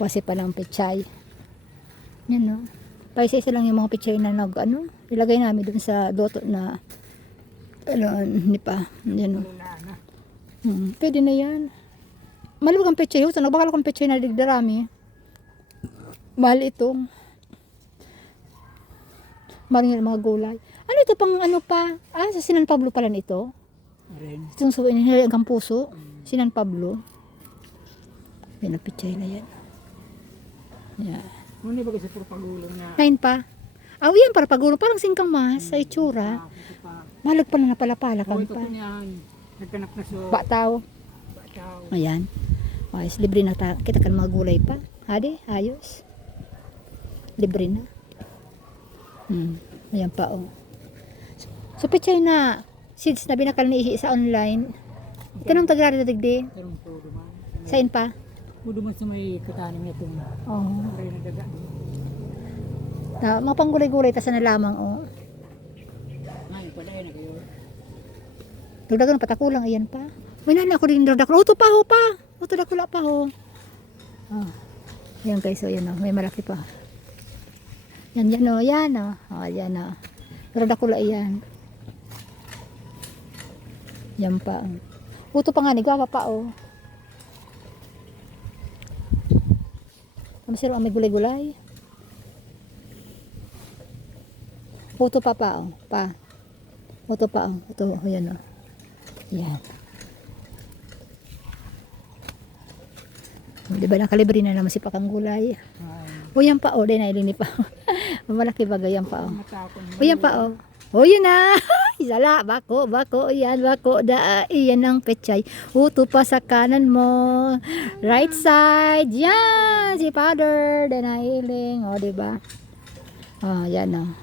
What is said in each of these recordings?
Kasi pa ng pechay. Yan no. Paisa-isa lang yung mga pechay na ilagay namin dun sa loto na hindi pa. Yan no. Pwede na yan. Maluwag ang pechay. So, nagbakal akong pechay na digdarami. Mahal itong. Maring yung mga gulay. Ano ito pang pa? Sa Sinan Pablo pala nito. Itong suwain hanggang puso. Sinan Pablo. Yan ang pechay na yan. Yan. Ano ba kasi puro pagulong na? Kain pa. Yan para pagulong. Parang singkang mas sa itsura. Malag pala na palapalakan pa. Nagkanak na so. Bataw. Ayan. Ayos, libre na kita kan mga gulay pa. Hadi, ayos. Libre na. Ayan pa So pechay na seeds na binakal ni Ihi sa online. Kanong tagrari na digdi? Sain pa? Muduman sa may katanim na itong rin na daga. Mga panggulay-gulay ta sa nalamang Ngayon pala na kayo. Dagdagan patakulang ayan pa. May nana ako rin dagdagan. Uto pa ho pa. Uto dakula pa ho. Ayan guys, ayan may malaki pa. Yan yan yan Pero dakula ayan. Yan pa. Uto pa nga ni gawa pa Masiro ang may gulay-gulay. Uto pa pa. Uto pa Uto, ayan Yan. Diba nakalibre na naman si Pakang gulay. Yan pa din na ilini pa. Malaki bagay yan pa yan pa yun na. Isala, bako, yan, bako, iyan ang pechay. Uto pa sa kanan mo. Right side, yan, si Father, danahiling, diba? Yan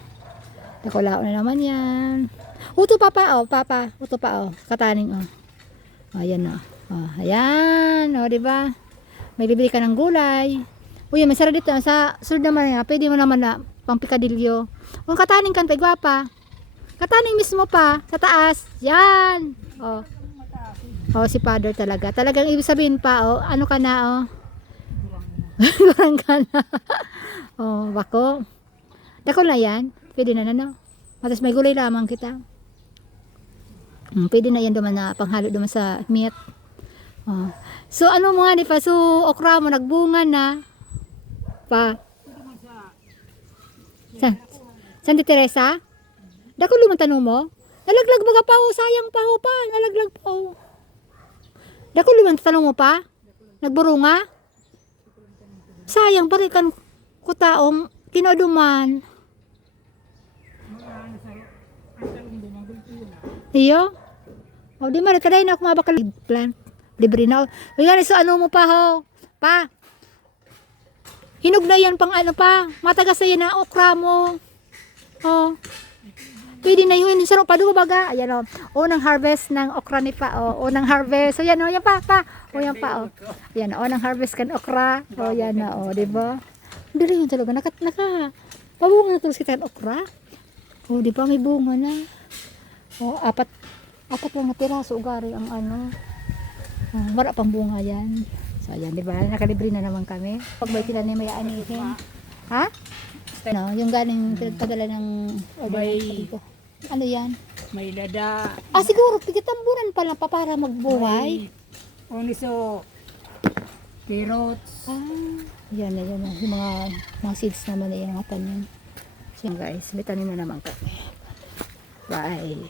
Nakulao na naman yan. Uto pa papa, uto pa kataning, Ayan ayan, diba? May bibili ka ng gulay. Yan, may sara dito, sa sunod naman pwede mo naman na, pang pikadilyo. Kung kataning kan, gwapa. Kataning mismo pa, sa taas. Yan. Si Father talaga. Talagang ibig sabihin pa, ano ka na, Gurang ka na. Bako. Dako na yan. Pwede na. Matas may gulay lamang kita. Pwede na yan duman na panghalo duman sa meat. So, ano mo nga, di pa? So, okra mo, nagbunga na. Pa. San di Teresa? Dako lumang tanong mo? Nalaglag baga pa sayang pa pa. Nalaglag pa Dako lumang tanong mo pa? Nagburunga? Sayang, barikan kutaong kinoduman. Iyo? Di marit kaday na ako mabakal plant. Libre na. So ano mo pa Pa? Hinog na yan pang pa? Matagas na yan na okra mo. Pwede na yun. Sarap pa doon baga. Ayan unang harvest ng okra ni pa. Unang harvest. So yan yan pa. Yan pa Yan unang harvest kan okra. Yan diba? Dali yun talaga. Pabunga na tulos kita kan okra. Diba may bunga na. Apat lang na piraso ugari ang mara pang bunga yan. So ayan diba? Nakalibre na naman kami. Pagbay sila ni may anihin. Ha? Yung galing pinagpadala ng May ano yan? May lada. Siguro tigitamburan pa lang para magbuhay. Oniso carrots. Yan yung mga seeds naman na yung tanim. So guys, may tanim na naman kami. Bye.